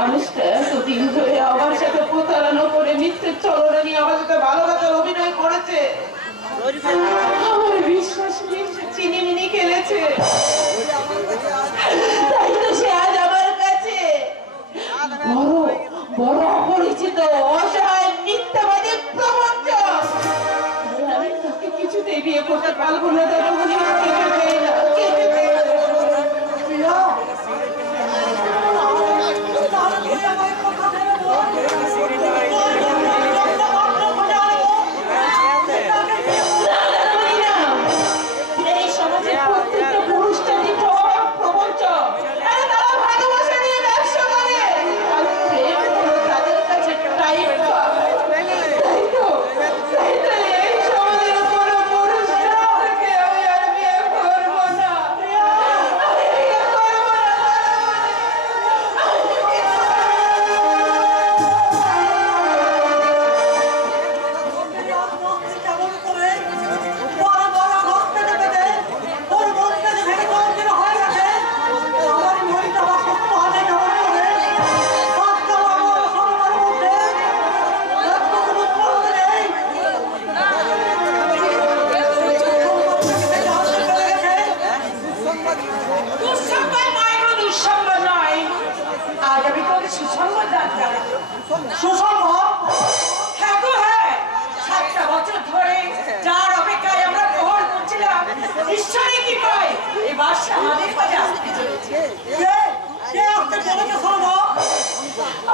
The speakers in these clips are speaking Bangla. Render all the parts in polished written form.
মানুষটা এতদিন ধরে আমার সাথে প্রতারণা করে মিথ্যে চলনা নিয়ে আমার সাথে ভালোবাসার অভিনয় করেছে, আমার বিশ্বাস চিনিমিনি খেলেছে, তাই তো সে আজ আমার কাছে বড় অপরিচিত অসহায় মিথ্যাবাদী প্রবঞ্চক। আমি তাকে কিছুতেই বিয়ে করতে পারবো না, দাদা মনে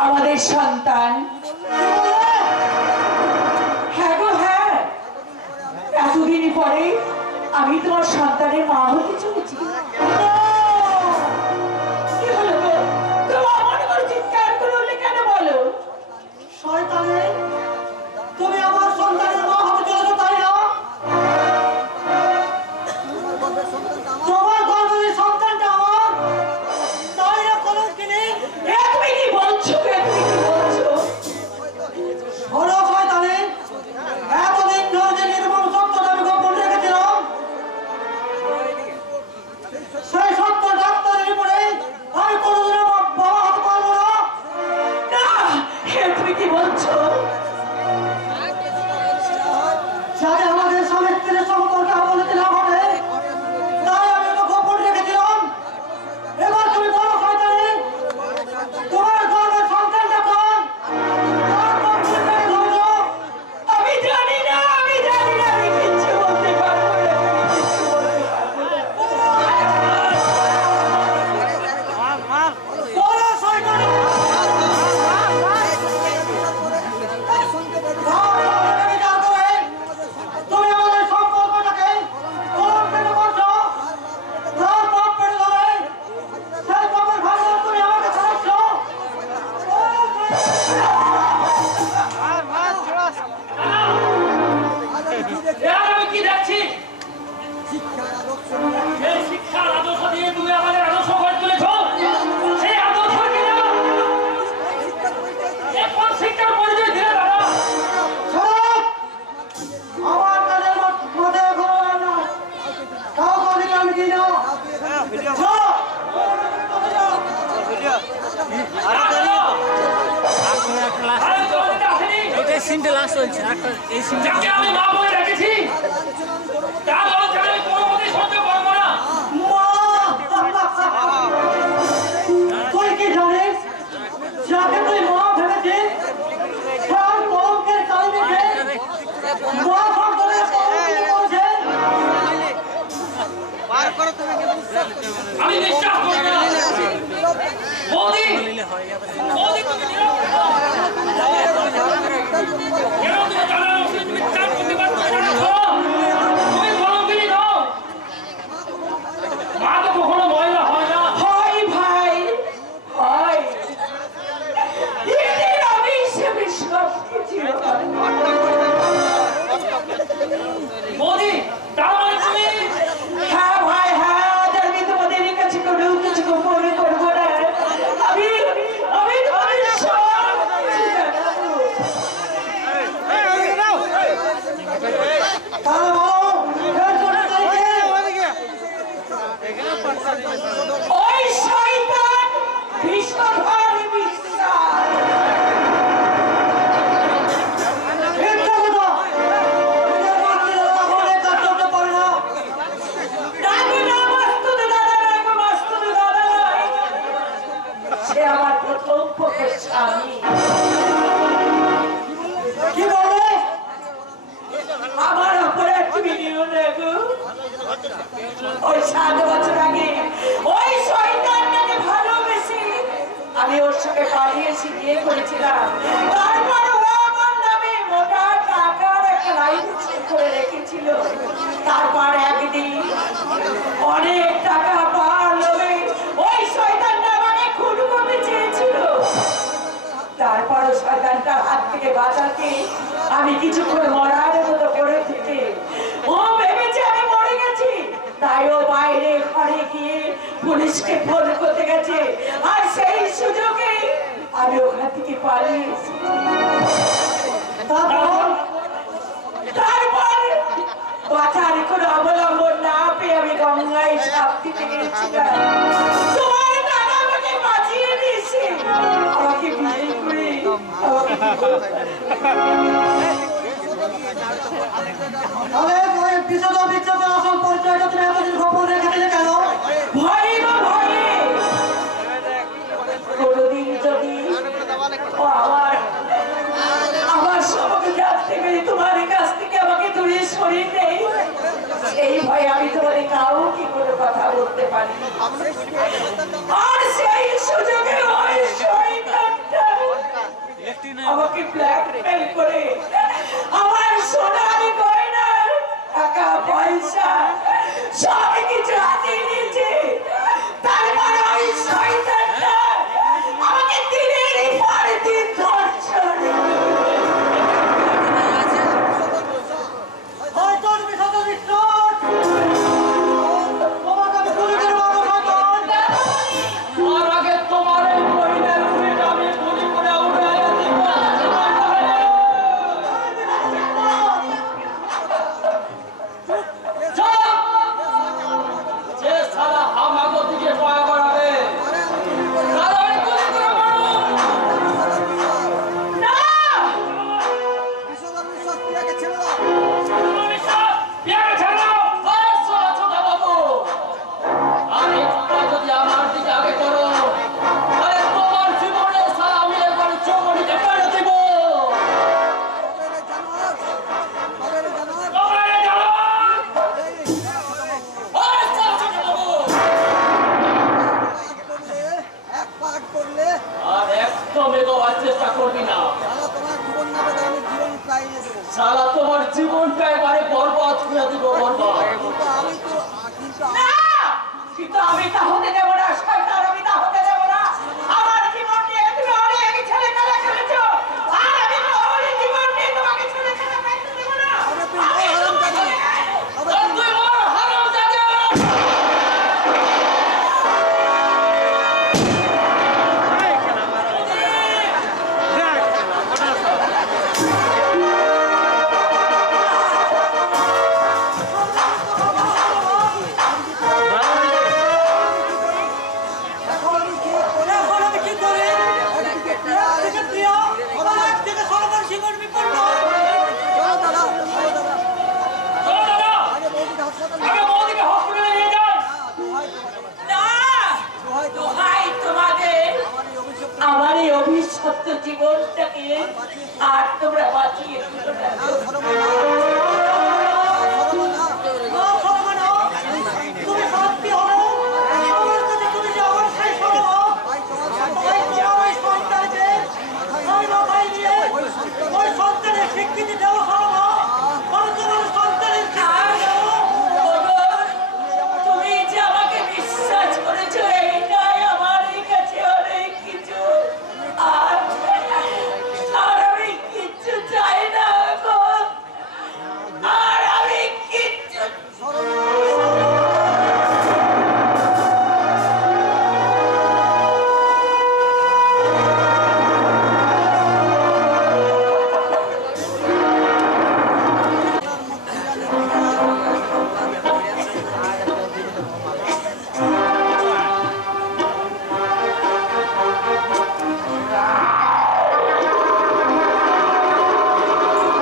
আমাদের সন্তান। হ্যাঁ গো হ্যাঁ, এতদিন পরে আমি তোমার সন্তানের মা হতে চলেছি। কি হলো গো, তোমার মনে করে চিৎকার করে উঠলে কেন বলো? শয়তানের, তুমি আমার সন্তানের মা হতে চলেছো তাই না? তোমার গর্ভের সন্তানটা আমার, তাই না? কোনো কিনে তুমি কি বলছো? তুমি কি বলছো? বড় শয়তানের, এতদিন ধরে যে নির্মম সত্যটা আমি গোপন রেখেছিলাম, সেই এই শিক্ষার আদর্শ দিয়ে তুমি আমাদের আদর্শ করে তুলেছ, সেই আদর্শ কিনা এখন শিক্ষার পরিচয় দিলে দাদা। সব আমার কাজের মধ্যে ঘোরা না, তাও কবি আমি দিই না। এটাই সিনটা লাস্ট হচ্ছে এই সিনটা যাকে আমি মা বলে রেখেছি তার অলঙ্কারে আমি কোনো মতেই সহ্য করবো না। তুই কি জানিস যাকে তুই মা ভেবেছিস তার কলঙ্কের কারণে মা ভক্তদের কলঙ্কিত করেছে? আমি বিশ্বাস করি না। বৌদি, বৌদি তুমি নীরব থাকো। কেন তুমি জানো না তুমি তার প্রতিবাদ করে রাখো? তুমি কলঙ্কিনী নও। মা তো কখনো মহিলা হয় না। হয় ভাই, হয়। এদের আমি সে বিশ্বাস ছিল না। বৌদি, তার মানে তুমি হ্যাঁ ভাই, হ্যাঁ, আমি তোমাদের কাছে কোনো কিছু গোপন করবো না। আমি তোমাদের সব কিছু জানাবো। তাহলে বলো, এর জন্য তারিখে ওই শয়তান বিষ্ণুধর বিশ্বাস। মিথ্যা কথা। নিজের মাতৃ কখনো এই কাজ করতে পারে না। ডাকো না মাস্তুত দাদা, ডাকো মাস্তুত দাদা নয়। সে আমার প্রথম পক্ষের স্বামী। কি বলবে? আমার অপরাধ তুমি নিও না গো। ওই 7 বছর আগে ওই শয়তানটাকে ভালোবেসে আমি ওর সঙ্গে পালিয়েছি, বিয়ে করেছিলাম। তারপর ও আমার নামে মোটা টাকার একটা লাইন করে রেখেছিল। তারপর একদিন অনেক টাকা পাওয়ার লোভে ওই শয়তানটা আমাকে খুন করতে চেয়েছিল। তারপর শয়তানটার হাত থেকে বাঁচাতে আমি কিছুক্ষণ মরার মতো পড়ে থেকে ও ভেবেছে আমি মরে গেছি, তাই ও বাইরে ঘরে গিয়ে পুলিশকে ফোন করতে গেছে। আর সেই সুযোগে আমি ওখান থেকে পালিয়ে এসেছি। তারপর বাঁচার কোনো অবলম্বন না পেয়ে আমি গঙ্গায় ঝাঁপ দিতে গেছিলাম। তোমার দাদা আমাকে বাঁচিয়ে দিয়েছে, আমাকে বিয়ে করে তাহলে ওই বিশদ বিচ্ছেদের আসল পরিচয়টা তুমি এতদিন গোপন রেখে দিলে কেন? ভয়ে গো ভয়ে। কোনোদিন যদি ও আমার সবকে কাছ থেকে তোমার কাছ থেকে আমাকে দূরে সরিয়ে দেয়, এই ভয়ে আমি তোমার কাউকে কোনো কথা বলতে পারি। আর সেই সুযোগে ওই শয়তানটা আমাকে ব্ল্যাকমেল করে আমার সোনার গয়না, টাকা পয়সা সব কিছু হাতিয়ে নিয়েছে। তারপর ওই শয়তানটা আমাকে দিনের পর দিন ধর্ষণ। হয়তো বিশদ বিশ্বাস তোমাকে আমি গুলি করে মারবো শয়তান। আর আগে তোমার এই মহিলার পেট আমি গুলি করে উড়াইয়া দিব। চুপ! জীবনটাকে আর তোমরা বাঁচিয়ে দিল না। তুমি শান্তি হলো আমার কাছে তুমি যে অবশ্যই শোনো তোমার ওই সন্তানকে আমি মাথায় নিয়ে ওই সন্তানের স্বীকৃতি দেওয়া হবে না কারণ তোমার সন্তানের স্বীকৃতি দেবো। তুমি যে আমাকে বিশ্বাস করেছো এইটাই আমার কাছে অনেক কিছু। আর আমি কিচ্ছু চাই না গো। আর আমি কিচ্ছু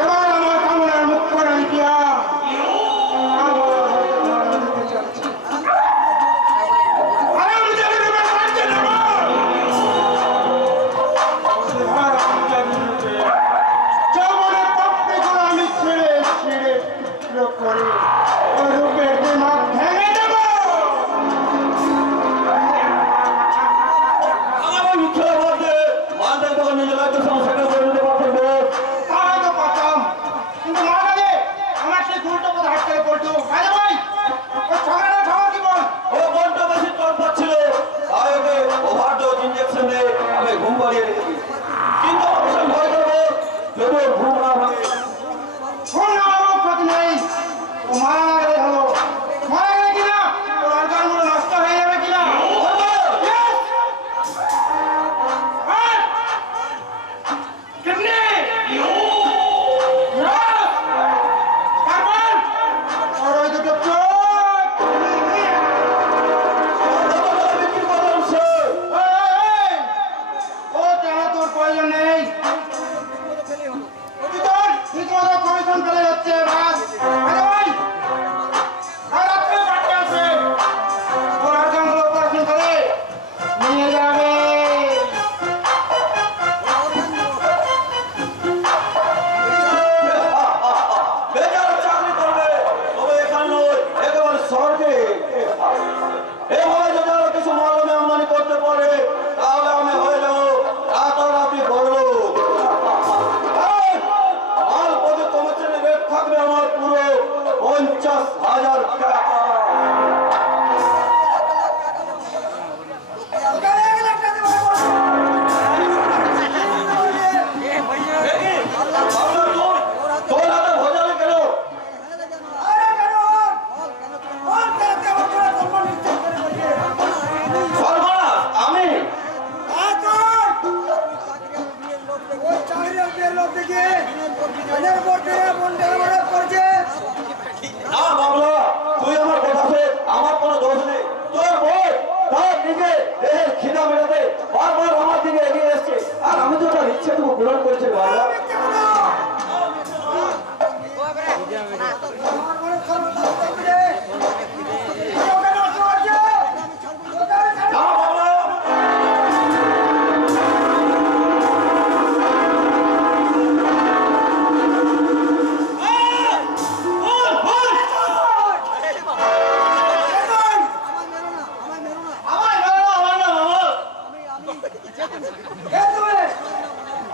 এবার আমার কামনার মুখ করে দিয়া আমি ছেড়ে ছেড়ে করে রূপের দিমাগ ভেঙে দেবো। আমার মুখে বলতে মানতে তখন নিজে লাগতে সংসারটা করে দিতে পারবে। তাই তো পারতাম কিন্তু মা গেলে আমার সেই দুটো কথা হাঁটতে পড়তো ভাই ভাই ওই ঝগড়াটা খাওয়া কি বল ও বড্ড বেশি টন পাচ্ছিল, তাই ওকে ওভারডোজ ইঞ্জেকশন দিয়ে আমি ঘুম পাড়িয়ে রেখেছি। কিন্তু অবশ্যই ভয় করবো যদি ওর ঘুম না ভাঙে। শোন না আমার ক্ষতি নেই ও মারা না গেলে হলো মারা গেলে কিনা ওর অর্গানগুলো নষ্ট হয়ে যাবে কিনা। বিক্রি করলাম সে প্রয়োজন নেই কমিশন ফেলে যাচ্ছে ভাই রাত্রে পাঠিয়ে আসবে ওর অর্গানগুলো অপারেশন করে নিয়ে যাবে। বেকার চাকরি করবে, তবে এখানে নয়, একেবারে স্বর্গে। এভাবে যদি আরো কিছু মালমে আমদানি করতে পারে তাহলে আমি হয়ে যাবো রাতারাতি বড়লোক। মাল প্রতি কমিশনের রেট থাকবে আমার পুরো 50,000 টাকা। তোর হাতে ভোজালি কেন? সর্বনাশ, আমি না বাবলা, তুই আমার কথা শোন, আমার কোনো দোষ নেই। তোর বই তার নিজে দেহের খিদা মেটাতে বারবার আমার দিকে এগিয়ে এসছে, আর আমি তো তার ইচ্ছেটুকু পূরণ করেছি বাবা। না বাবলা,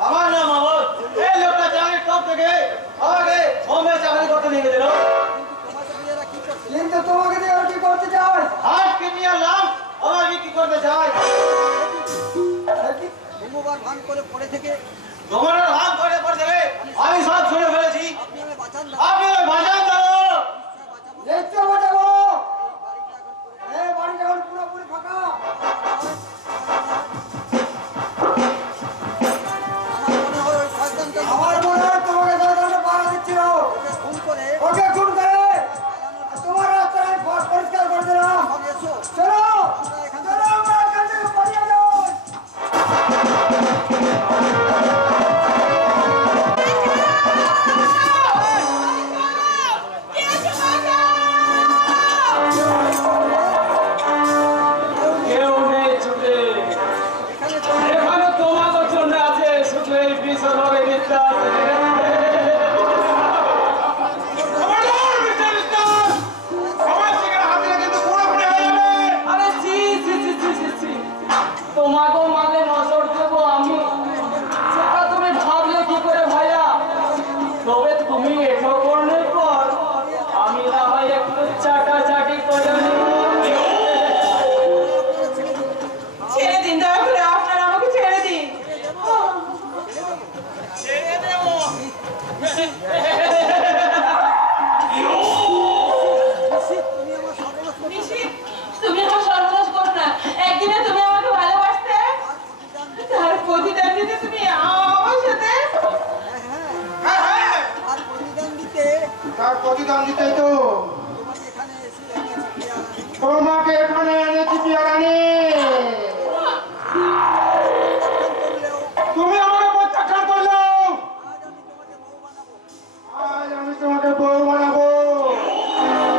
আমার নাম আমার এই লোকটা চাকরির টপ থেকে আমাকে বোম্বে চাকরি করতে নিয়ে গেছিল। কিন্তু তোমাকে দিয়ে আর কি করতে চাই হাত কিনে আনলাম, আমার বিক্রি করতে চাই। ধূমবার ভান করে পড়ে থেকে তোমার হাত ধরে পড়ে যাবে, আমি সব শুনে ফেলেছি। আপনি আমায় বাঁচান না। আপনি ওই বাজার দাও। দেখতে বাজাবো এই বাড়িটা এখন পুরোপুরি ফাঁকা। আমার মনে হয় ওই শয়তানটা আমার মনে হয় তোমাকে দাদাটা পাড়া দিচ্ছিল খুন করে ওকে খুন করে তোমার রাস্তা আমি পরিষ্কার করে দিলাম। এখন এসো। চলো আমরা এখান চলো আমরা এখান থেকে পালিয়ে যাই। প্রতিদান দিতে তো তোমাকে এখানে এসে এনেছি প্রিয়া রানী। তোমাকে এখানে এনেছি পিয়ারানি। করলেও তুমি আমাকে প্রত্যাখ্যান করলো। আজ আমি তোমাকে বউ বানাবো। আজ আমি তোমাকে বউ বানাবো।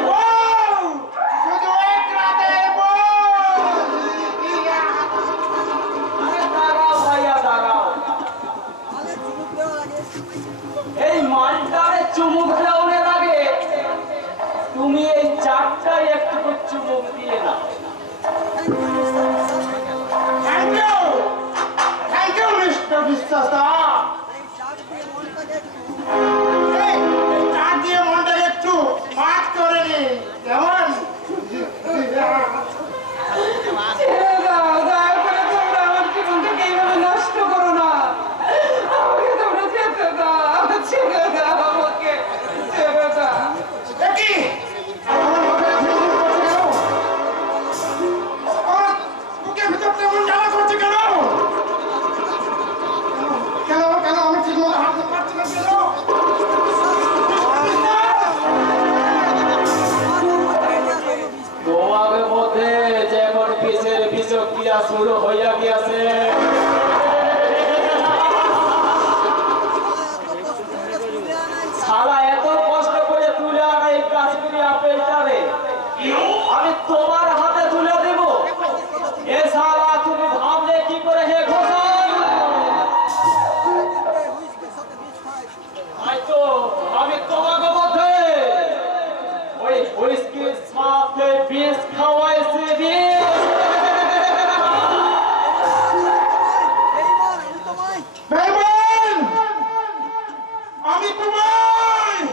বউ! শুধু এক রাতের বউ। আরে দাঁড়াও ভাইয়া দাঁড়াও, মালে চুমুক দেওয়ার আগে এই মালটারে চুমুক দেওয়ার আগে তুমি এই চারটায় একটু চুমুক দিয়ে না। থ্যাংক ইউ মিস্টার বিশ্বাস। থ্যাংক ইউ মিস্টার বিশ্বাস দা। এই চাপ দিয়ে মনটাকে একটু এই চার দিয়ে মনটাকে একটু মাছ করে নি কেমন? ছেড়ে দাও, দয়া করে তোমরা আমার জীবনটাকে এইভাবে নষ্ট করো না। আমাকে তোমরা যেতে দাও, ছেড়ে দাও আমাকে, ছেড়ে দাও। দেখি আমার মাথায় ঝিলঝিল করছে কেন? আমার বুকের ভিতর তেমন জ্বালা করছে কেন? কেন কেন আমি ঠিক মতো হাঁটতে পারছি না কেন? তোমার মধ্যে যেমন বিষের বিষক্রিয়া শুরু হইয়া গিয়াছে, শালা এত কষ্ট করে তুলে আনা এই কাশ্মীরি আপেলটারে আমি তোমার হাতে তুলে দেব? এ শালা তুমি ভাবলে কি করে হে ঘোষাল? হয়তো আমি তোমাকে মধ্যে ওই হুইস্কির সাথে বিষ খাওয়াইছি, বিষ। বেঈমান! আমি তোমায়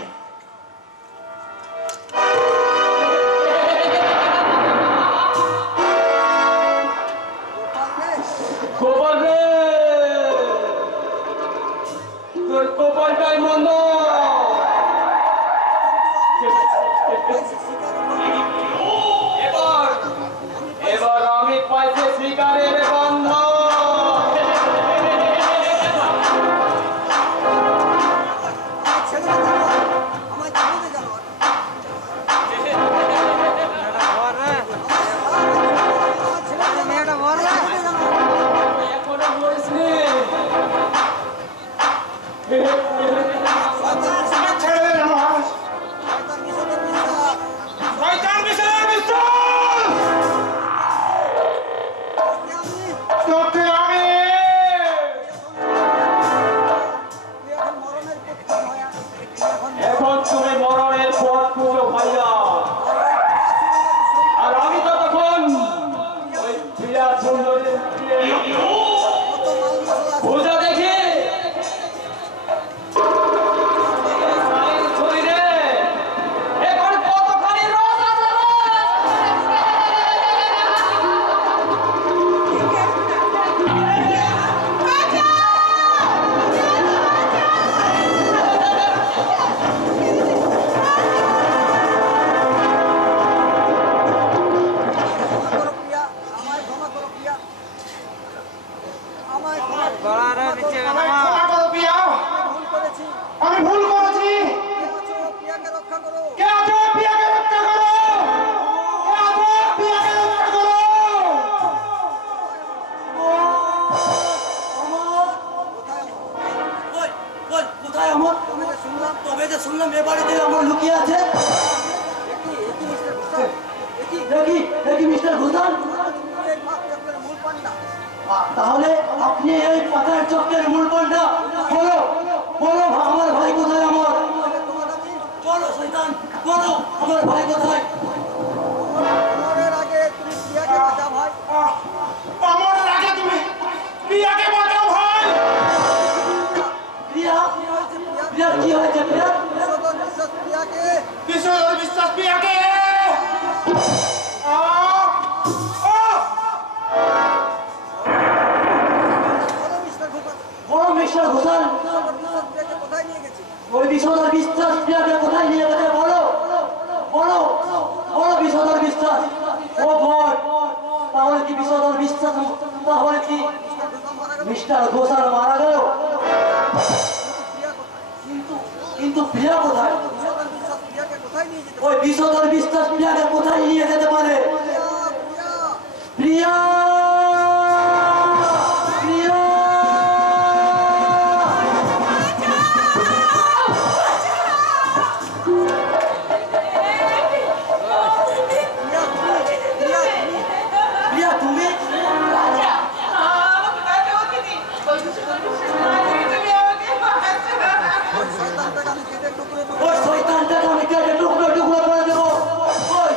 গোপাল রে, তোর কপালটাই মন্দ। এবার এবার আমি পাইছি শিকারের গন্ধ। এখনো মরিসনি। ছেড়ে দে আমার। শয়তান মিশনের বিশ্বাস! তোকে আমি এখন তুমি মরণের পথ খুঁজো ভাইয়া, আর আমি ততক্ষণ ওই বিরাট সুন্দরী পূজা দেখি শরীরে এখন কতখানি রোদ আছে। আমায় ক্ষমা করো প্রিয়া। আমি ভুল করেছি। কে আছো প্রিয়াকে রক্ষা করো? কে আছো প্রিয়াকে রক্ষা করো? কোথায় আমার? তবে যে শুনলাম এ বাড়িতে আমার লুকিয়ে আছে। দেখি দেখি মিস্টার ঘোষাল, তাহলে আপনি এই পাতার চক্রের মূল পান্ডা। বলো বলো আমার ভাই কোথায়? আমার বলো শয়তান, বলো আমার ভাই কোথায়? মরার আগে তুমি প্রিয়াকে বাঁচাও ভাই। আমার আগে তুমি প্রিয়াকে বাঁচাও ভাই। প্রিয়া, কি হয়েছে প্রিয়া? প্রিয়ার কি হয়েছে? প্রিয়া বিশ্বধর বিশ্বাস প্রিয়াকে বিশ্বধর বিশ্বাস প্রিয়াকে বলো মিস্টার ঘোষাল, বড় মিস্টার ঘোষাল, বিশ্বধর বিশ্বাস প্রিয়াকে কোথায় নিয়ে গেছে? ওই বিষধর বিশ্বাস প্রিয়াকে কোথায় নিয়ে গেছে? বলো বলো বলো বিষধর বিশ্বাস। ও গড, তাহলে কি বিষধর বিশ্বাস, তাহলে কি মিস্টার ঘোষাল মারা মিস্টার ঘোষাল মারা গেল? গেল? প্রিয়া কোথায়? কিন্তু কিন্তু প্রিয়া কোথায়? বিশ্বধর বিশ্বাস প্রিয়াকে কোথায় ওই বিষধর বিশ্বাস প্রিয়াকে কোথায় নিয়ে যেতে পারে? প্রিয়া প্রিয়া প্রিয়া তুমি রাজা, আমাকে বাঁচাও দিদি। ওই কিছু বলবি না, তুমি আমাকে বাঁচাও। সন্তানটাকে আমি কেটে টুকরো টুকরো ওই শয়তানটাকে আমি কেটে টুকরো টুকরো করে দেবো। ওই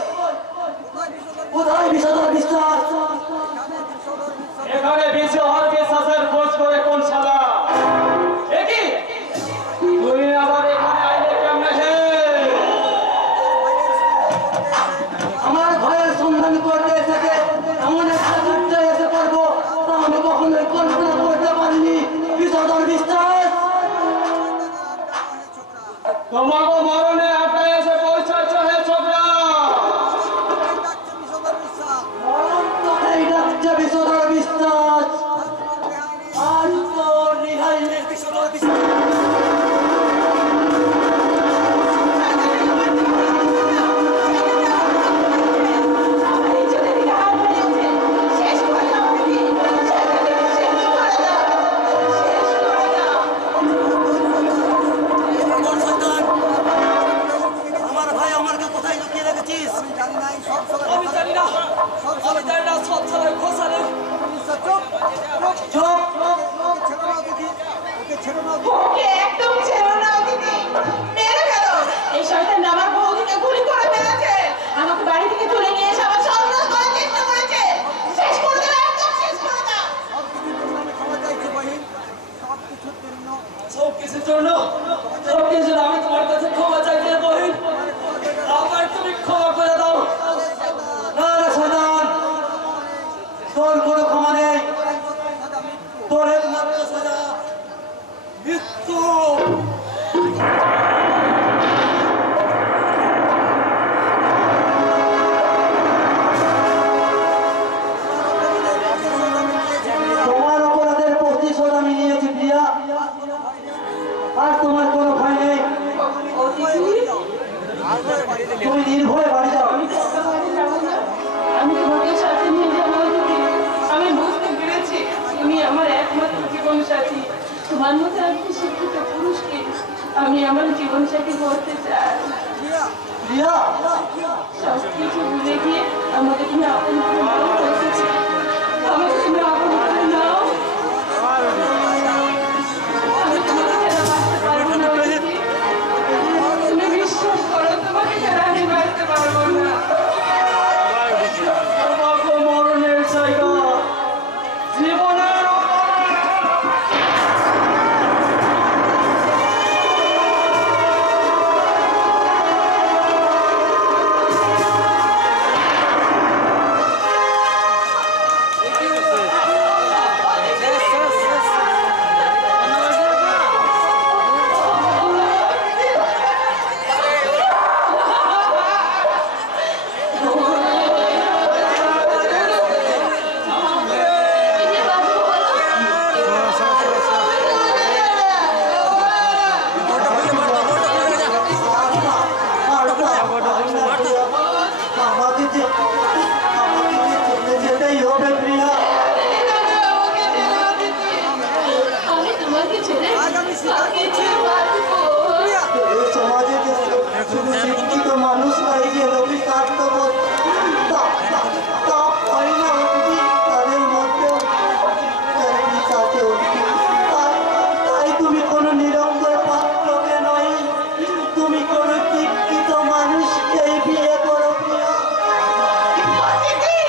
কোথায় বিষধর বিশ্বাস? এখানে বিষধর বিশ্বাসের খোঁজ করে কোন শালা? এ কি? তুমি আবার এখানে আইলে কেমনে হে? আমার ভয়ের সন্ধান করতে এসেছে এমন একটা ঘাটতে এসে পড়বো তা আমি কখনোই কল্পনা করতে পারিনি। বিষধর বিশ্বাস তোমাকে মরণে আটকা এসে পৌঁছাচ্ছ হে ছোকরা। এই ডাকছে বিষধর বিশ্বাস। আজ তো রিহাই নেই বিষধর বিশ্বাস। আমার ইজ্জতের দিকে হাত বাড়িয়েছে। শেষ করে দাও দিদি। শেষ করে দাও। শেষ করে দাও। কোন শয়তান? আমার ভাই আমাকে কোথায় লুকিয়ে রেখেছিস? আমি জানি নাই সব সবাই আমি জানি না, আমি জানি না, সব সময় ঘোষালে চুপ চুপ। ছেড়ে নাও দেখি ওকে ছেড়ে নাও ওকে একদম ছেড়ো না দিদি। মেরে ফেলো। এই শয়তান আমার বউদিকে গুলি করে মেরেছে। আমাকে বাড়ি থেকে তুলে নিয়ে এসে আমার সর্বনাশ করার চেষ্টা করেছে। শেষ করে দাও, একদম শেষ করে দাও। সব কিছুর জন্য আমি ক্ষমা চাইছি বহিন সব কিছুর জন্য সব কিছুর জন্য আমি তোমার কাছে ক্ষমা চাইতে বহিন। আমার তুমি ক্ষমা করে দাও। না রে শয়তান, তোর কোনো ক্ষমা নেই। তোর একমাত্র সাজা মৃত্যু। তোমার অপরাধের প্রতিশোধ আমি নিয়েছি প্রিয়া। আর তোমার কোনো ভয় নেই। তুমি নির্ভয়ে বাড়ি যাও। আমি তোমাকে সাথে নিয়ে যাবো দিদি। আমি বুঝতে পেরেছি তুমি আমার একমাত্র জীবন সাথী। তোমার মতো একটি শিক্ষিত পুরুষকে আমি আমার জীবন সাথী করতে চাই। প্রিয়া সবকিছু ভুলে গিয়ে আমাকে তুমি আপন করে নাও বলতেছি। আমাকে তুমি আপন করে নাও। আমি তোমাকে ছাড়া বাঁচতে পারবো না দিদি। তুমি বিশ্বাস করো, তোমাকে ছাড়া আমি বাঁচতে পারবো না। তোমাকে মরণের জায়গা জীবনের আমাকে যে চলে যেতেই হবে প্রিয়া। আমি তোমাকে ছেড়ে কাকে ছেড়ে বাঁচবো? এই সমাজে যে শুধু শিক্ষিত মানুষ নাই যে রবি স্বার্থবোধ তা হয় না অবধি তাদের মধ্যেও আছে। তাই তুমি কোনো নিরঙ্গর পাত্রকে নয়, তুমি কোনো শিক্ষিত মানুষকেই বিয়ে করো প্রিয়া। দিদি!